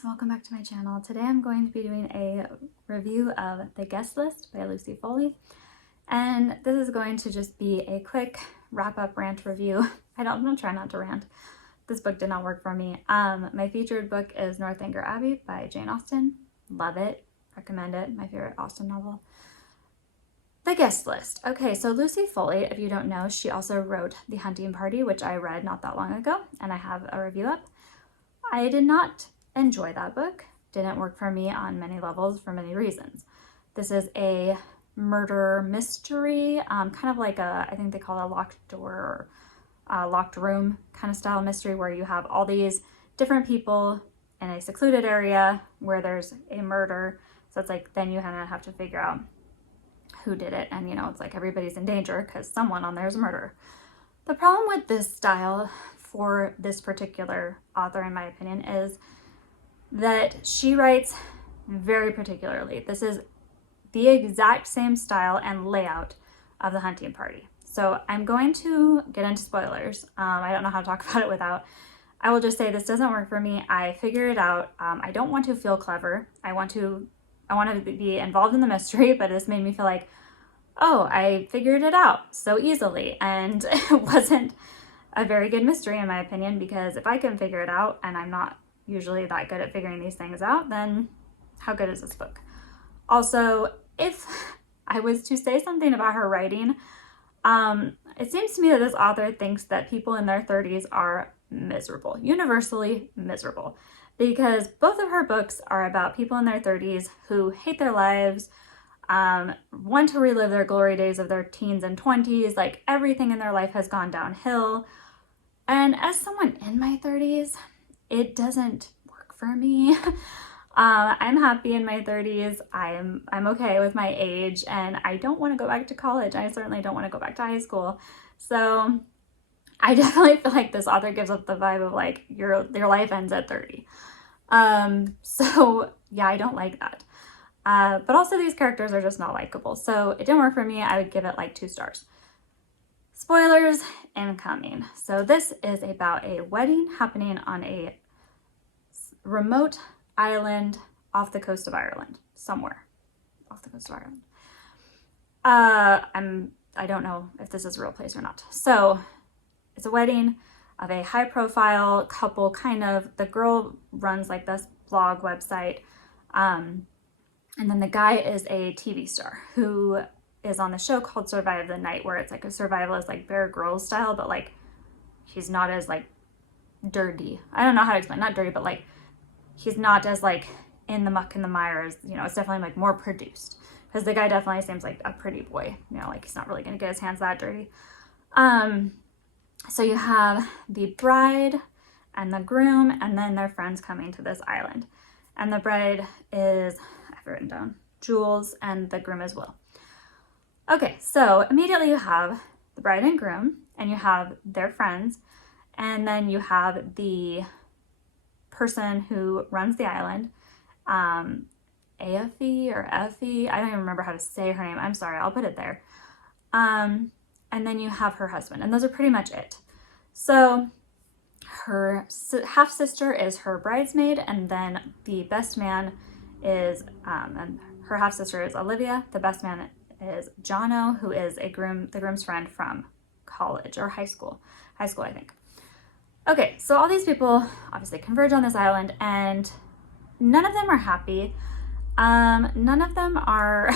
guys, welcome back to my channel. Today I'm going to be doing a review of The Guest List by Lucy Foley, and this is going to just be a quick wrap-up rant review. I'm gonna try not to rant. This book did not work for me. My featured book is Northanger Abbey by Jane Austen. Love it, recommend it, my favorite Austen novel. The Guest List. Okay, so Lucy Foley, if you don't know, she also wrote The Hunting Party, which I read not that long ago, and I have a review up. I did not enjoy that book. Didn't work for me on many levels for many reasons. This is a murder mystery, kind of like I think they call it a locked door or locked room kind of style mystery, where you have all these different people in a secluded area where there's a murder. So it's like, then you kind of have to figure out who did it. And it's like everybody's in danger because someone on there is a murderer. The problem with this style for this particular author, in my opinion, is that she writes very particularly. This is the exact same style and layout of The Hunting Party. So I'm going to get into spoilers. I don't know how to talk about it without. I will just say this doesn't work for me. I figured it out. I don't want to feel clever. I want to be involved in the mystery, but this made me feel like, oh, I figured it out so easily. And it wasn't a very good mystery in my opinion, because if I can figure it out, and I'm not usually that good at figuring these things out, then how good is this book? Also, if I was to say something about her writing, it seems to me that this author thinks that people in their 30s are miserable, universally miserable, because both of her books are about people in their 30s who hate their lives, want to relive their glory days of their teens and 20s, like everything in their life has gone downhill. And as someone in my 30s, it doesn't work for me. I'm happy in my 30s. I'm okay with my age, and I don't want to go back to college. I certainly don't want to go back to high school. So I definitely feel like this author gives up the vibe of like your life ends at 30. So yeah, I don't like that. But also these characters are just not likable. So it didn't work for me. I would give it like 2 stars. Spoilers incoming. So this is about a wedding happening on a remote island off the coast of Ireland, somewhere off the coast of Ireland. I don't know if this is a real place or not. So it's a wedding of a high profile couple, kind of. The girl runs like this blog website. And then the guy is a TV star who is on the show called Survive the Night, where it's like a survivalist, like Bear Grylls style, but like he's not as like dirty. I don't know how to explain, not dirty, but like he's not as like in the muck and the mire as, it's definitely like more produced, because the guy definitely seems like a pretty boy, like he's not really gonna get his hands that dirty. So you have the bride and the groom and then their friends coming to this island, and the bride is, I've written down, Jules, and the groom is Will. Okay, so immediately you have the bride and groom, and you have their friends, and then you have the person who runs the island, Aoife or Effie, I don't even remember how to say her name, I'm sorry, I'll put it there. And then you have her husband, and those are pretty much it. So her half-sister is her bridesmaid, and then the best man is, and her half-sister is Olivia. The best man is Jono, who is the groom's friend from college or high school, I think. Okay, so all these people obviously converge on this island, and none of them are happy. None of them are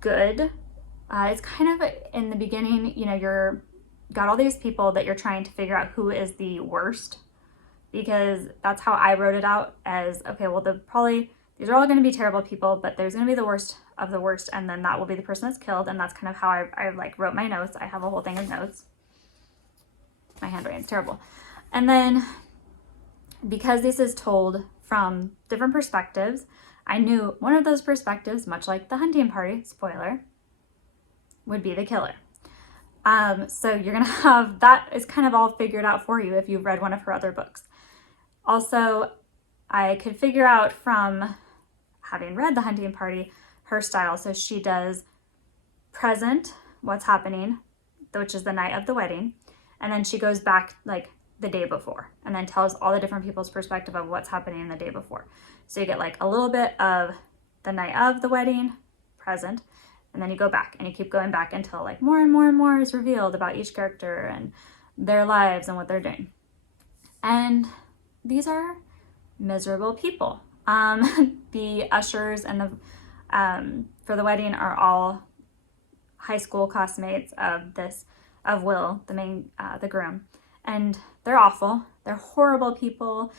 good. It's kind of in the beginning, you're got all these people that you're trying to figure out who is the worst, because that's how I wrote it out, as, okay, well, these are all going to be terrible people, but there's going to be the worst of the worst, and then that will be the person that's killed. And that's kind of how I like wrote my notes. I have a whole thing of notes. My handwriting's terrible. And then because this is told from different perspectives, I knew one of those perspectives, much like The Hunting Party, spoiler, would be the killer. So you're gonna have, that is kind of all figured out for you if you've read one of her other books. Also, I could figure out from having read The Hunting Party, her style. So she does present, what's happening, which is the night of the wedding, and then she goes back like the day before, and then tells all the different people's perspective of what's happening the day before. So you get like a little bit of the night of the wedding, present, and then you go back and you keep going back until like more and more and more is revealed about each character and their lives and what they're doing. And these are miserable people. The ushers and the for the wedding are all high school classmates of Will, the groom, and they're awful. They're horrible people.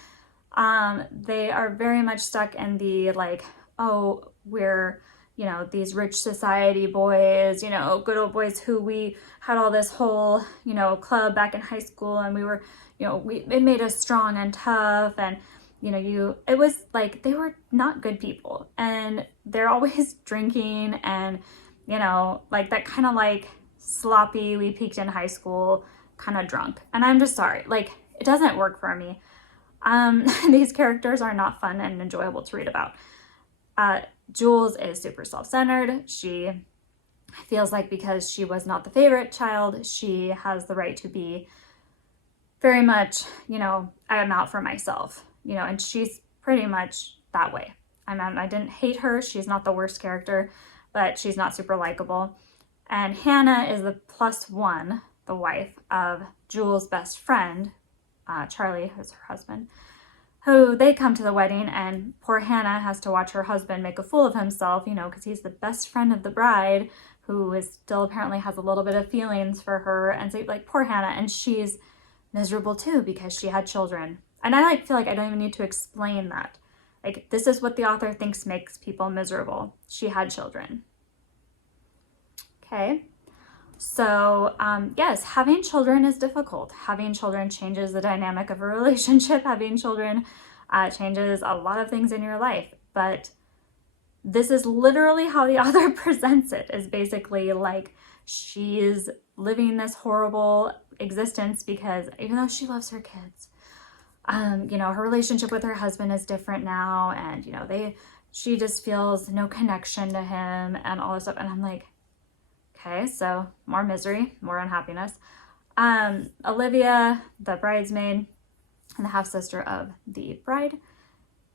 They are very much stuck in the like, oh, we're, you know, these rich society boys, you know, good old boys who we had all this whole, you know, club back in high school, and we were, you know, it made us strong and tough, and you know, it was like they were not good people, and they're always drinking and, you know, like that kind of like sloppy, we peaked in high school kind of drunk. And I'm just sorry, like it doesn't work for me. These characters are not fun and enjoyable to read about. Jules is super self-centered. She feels like because she was not the favorite child, she has the right to be very much, you know, I'm out for myself, you know, and she's pretty much that way. I didn't hate her. She's not the worst character, but she's not super likable. And Hannah is the +1, the wife of Jules' best friend, Charlie, who's her husband, who they come to the wedding, and poor Hannah has to watch her husband make a fool of himself, you know, because he's the best friend of the bride, who is still apparently has a little bit of feelings for her. And so like poor Hannah, and she's miserable too because she had children. And I like feel like I don't even need to explain that. Like, this is what the author thinks makes people miserable. She had children. Okay. So, yes, having children is difficult. Having children changes the dynamic of a relationship. Having children changes a lot of things in your life. But this is literally how the author presents it, is basically like she's living this horrible existence because even though she loves her kids, you know, her relationship with her husband is different now, and you know, she just feels no connection to him and all this stuff. And I'm like, okay, so more misery, more unhappiness. Olivia, the bridesmaid and the half-sister of the bride,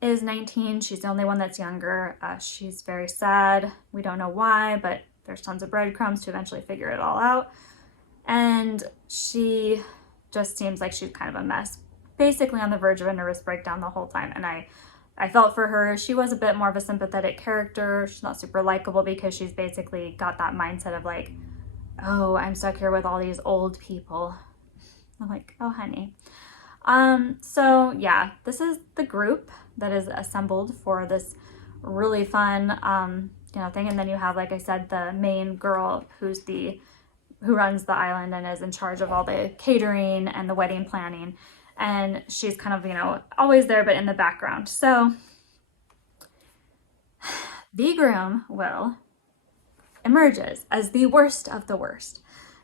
is 19. She's the only one that's younger. She's very sad. We don't know why, but there's tons of breadcrumbs to eventually figure it all out. And she just seems like she's kind of a mess, basically on the verge of a nervous breakdown the whole time. And I felt for her. She was a bit more of a sympathetic character. She's not super likable because she's basically got that mindset of like, oh, I'm stuck here with all these old people. I'm like, oh, honey. So yeah, this is the group that is assembled for this really fun, you know, thing. And then you have, like I said, the main girl who runs the island and is in charge of all the catering and the wedding planning. And she's kind of, you know, always there, but in the background. So the groom, Will, emerges as the worst of the worst.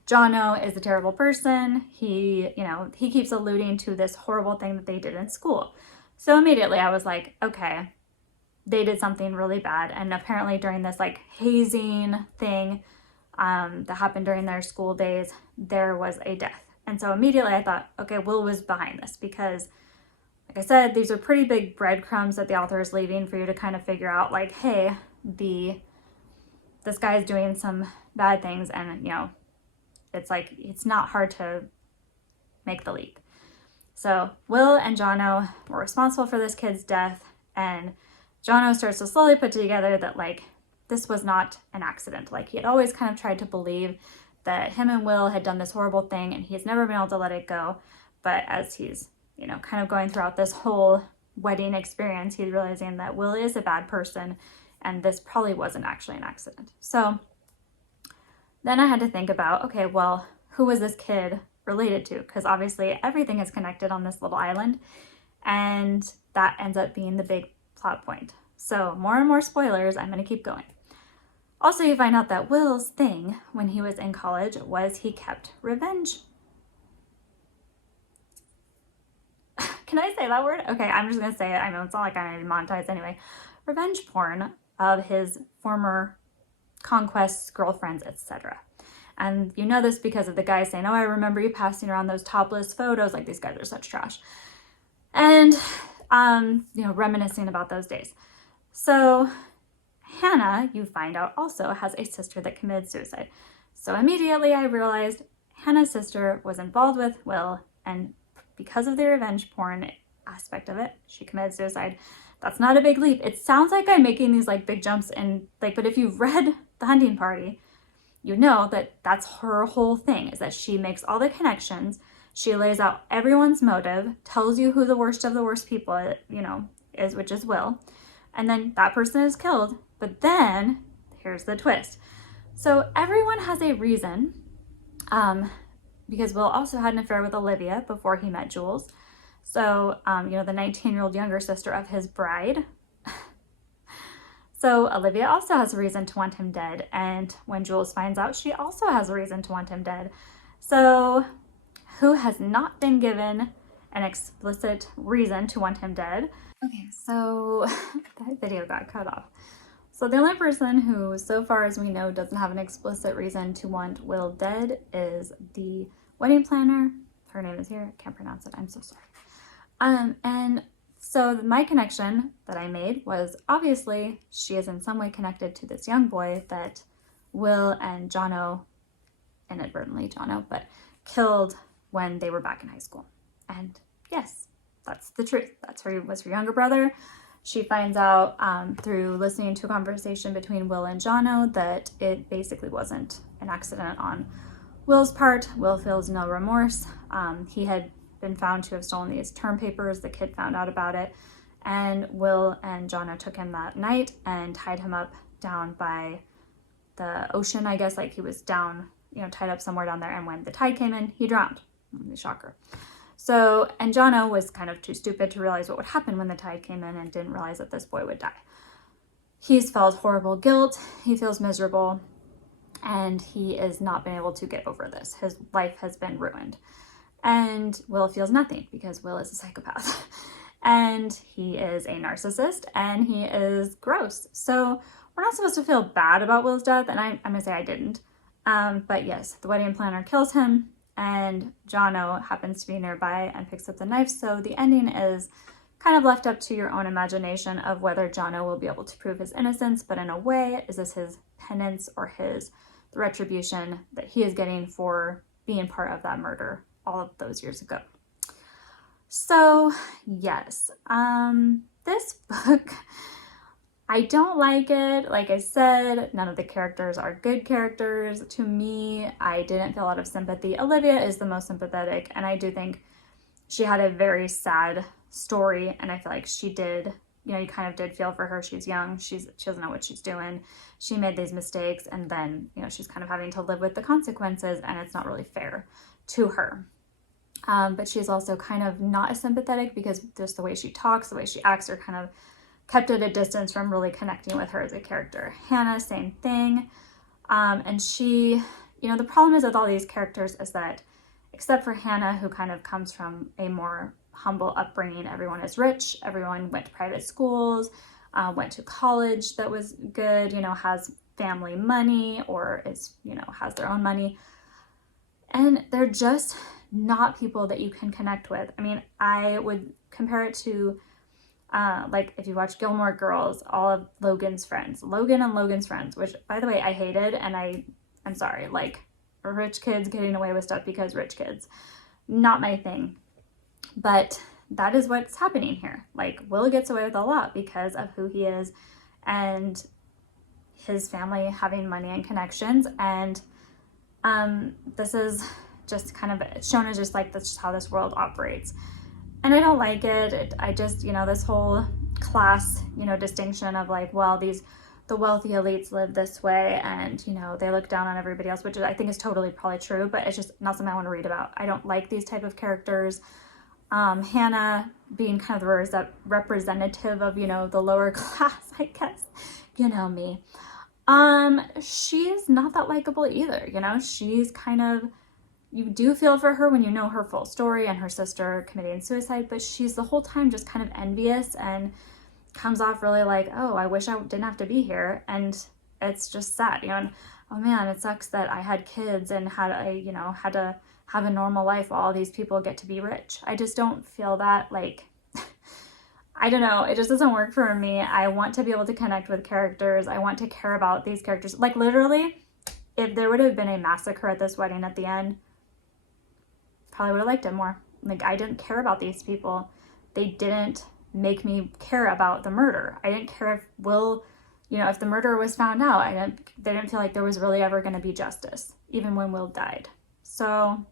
Jono is a terrible person. He keeps alluding to this horrible thing that they did in school. So immediately I was like, okay, they did something really bad. And apparently during this like hazing thing that happened during their school days, there was a death. And so immediately I thought, okay, Will was behind this because, like I said, these are pretty big breadcrumbs that the author is leaving for you to kind of figure out, like, hey, this guy is doing some bad things, and, you know, it's like, it's not hard to make the leap. So Will and Jono were responsible for this kid's death, and Jono starts to slowly put together that, like, this was not an accident. Like, he had always kind of tried to believe that him and Will had done this horrible thing, and he's never been able to let it go. But as he's, you know, kind of going throughout this whole wedding experience, he's realizing that Will is a bad person, and this probably wasn't actually an accident. So then I had to think about, okay, well, who was this kid related to? Because obviously everything is connected on this little island, and that ends up being the big plot point. So more and more spoilers, I'm going to keep going. Also, you find out that Will's thing when he was in college was he kept revenge. Can I say that word? Okay, I'm just going to say it. I know it's not like I'm going to monetize anyway. Revenge porn of his former conquests, girlfriends, etc. And you know this because of the guy saying, oh, I remember you passing around those topless photos, like these guys are such trash. And, you know, reminiscing about those days. So Hannah, you find out, also has a sister that committed suicide. So immediately I realized Hannah's sister was involved with Will, and because of the revenge porn aspect of it, she committed suicide. That's not a big leap. It sounds like I'm making these like big jumps and like, but if you've read The Hunting Party, you know that that's her whole thing, is that she makes all the connections. She lays out everyone's motive, tells you who the worst of the worst people, you know, is, which is Will. And then that person is killed. But then here's the twist. So everyone has a reason, because Will also had an affair with Olivia before he met Jules. So, you know, the 19-year-old younger sister of his bride. So Olivia also has a reason to want him dead. And when Jules finds out, she also has a reason to want him dead. So who has not been given an explicit reason to want him dead? Okay, so that video got cut off. So the only person who, so far as we know, doesn't have an explicit reason to want Will dead is the wedding planner. Her name is here. I can't pronounce it. I'm so sorry. And so my connection that I made was, obviously she is in some way connected to this young boy that Will and Jono, inadvertently Jono, but killed when they were back in high school. And yes, that's the truth. That's was her younger brother. She finds out through listening to a conversation between Will and Jono that it basically wasn't an accident on Will's part. Will feels no remorse. He had been found to have stolen these term papers. The kid found out about it. And Will and Jono took him that night and tied him up down by the ocean, I guess, like he was down, you know, tied up somewhere down there. And when the tide came in, he drowned. Shocker. So, and Jono was kind of too stupid to realize what would happen when the tide came in and didn't realize that this boy would die. He's felt horrible guilt. He feels miserable, and he has not been able to get over this. His life has been ruined. And Will feels nothing because Will is a psychopath. And he is a narcissist, and he is gross. So we're not supposed to feel bad about Will's death, and I'm going to say I didn't. But yes, the wedding planner kills him, and Jono happens to be nearby and picks up the knife. So the ending is kind of left up to your own imagination of whether Jono will be able to prove his innocence, but in a way, is this his penance or the retribution that he is getting for being part of that murder all of those years ago? So yes, this book, I don't like it. Like I said, none of the characters are good characters. To me, I didn't feel a lot of sympathy. Olivia is the most sympathetic, and I do think she had a very sad story, and I feel like she did, you know, you kind of did feel for her. She's young, she doesn't know what she's doing. She made these mistakes, and then, you know, she's kind of having to live with the consequences, and it's not really fair to her. But she's also kind of not as sympathetic because just the way she talks, the way she acts are kind of kept at a distance from really connecting with her as a character. Hannah, same thing. And she, you know, the problem is with all these characters is that, except for Hannah, who kind of comes from a more humble upbringing, everyone is rich, everyone went to private schools, went to college that was good, you know, has family money or is, you know, has their own money. And they're just not people that you can connect with. I mean, I would compare it to like if you watch Gilmore Girls, all of Logan's friends, Logan and Logan's friends, which by the way, I hated, and I'm sorry, like rich kids getting away with stuff because rich kids, not my thing. But that is what's happening here. Like Will gets away with a lot because of who he is and his family having money and connections. And this is just kind of shown as just like that's just how this world operates. And I don't like it. I just, you know, this whole class, you know, distinction of like, well, the wealthy elites live this way and, you know, they look down on everybody else, which I think is totally probably true, but it's just not something I want to read about. I don't like these type of characters. Hannah being kind of the representative of, you know, the lower class, I guess, you know me. She's not that likable either, you know, she's kind of, you do feel for her when you know her full story and her sister committing suicide, but she's the whole time just kind of envious and comes off really like, oh, I wish I didn't have to be here. And it's just sad, you know, and oh man, it sucks that I had kids and had to have a normal life while all these people get to be rich. I just don't feel that, like, I don't know, it just doesn't work for me. I want to be able to connect with characters. I want to care about these characters. Like, literally, if there would have been a massacre at this wedding at the end, probably would have liked it more. Like, I didn't care about these people. They didn't make me care about the murder. I didn't care if if the murderer was found out. They didn't feel like there was really ever going to be justice, even when Will died. So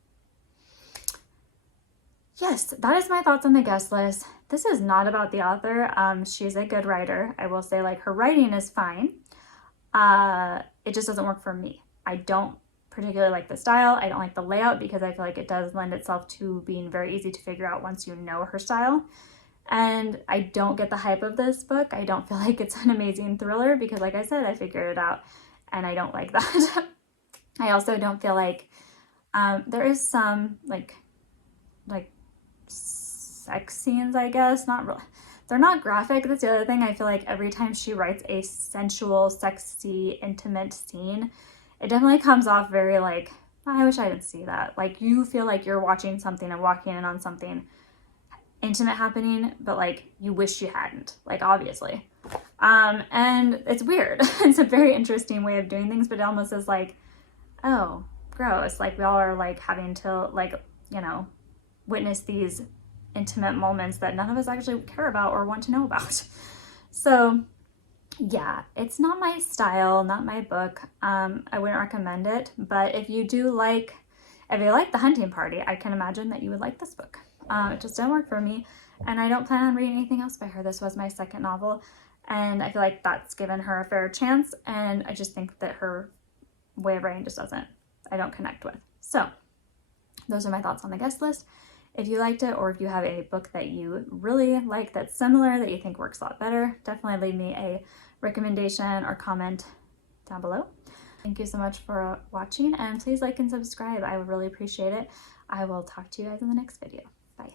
yes, that is my thoughts on the guest list. This is not about the author. She's a good writer. I will say, like, her writing is fine. It just doesn't work for me. I don't particularly like the style. I don't like the layout because I feel like it does lend itself to being very easy to figure out once you know her style. And I don't get the hype of this book. I don't feel like it's an amazing thriller because, like I said, I figured it out and I don't like that. I also don't feel like there is some like sex scenes, I guess. Not really. They're not graphic. That's the other thing. I feel like every time she writes a sensual, sexy, intimate scene, it definitely comes off very like, I wish I didn't see that. Like, you feel like you're watching something and walking in on something intimate happening, but like you wish you hadn't, like, obviously. And it's weird. It's a very interesting way of doing things, but it almost is like, oh, gross. Like, we all are like having to like, witness these intimate moments that none of us actually care about or want to know about. So yeah, it's not my style, not my book. I wouldn't recommend it, but if you like The Hunting Party, I can imagine that you would like this book. It just didn't work for me, and I don't plan on reading anything else by her. This was my second novel, and I feel like that's given her a fair chance, and I just think that her way of writing just I don't connect with. So those are my thoughts on the guest list. If you liked it, or if you have a book that you really like that's similar, that you think works a lot better, definitely leave me a recommendation or comment down below. Thank you so much for watching, and please like and subscribe. I would really appreciate it. I will talk to you guys in the next video. Bye.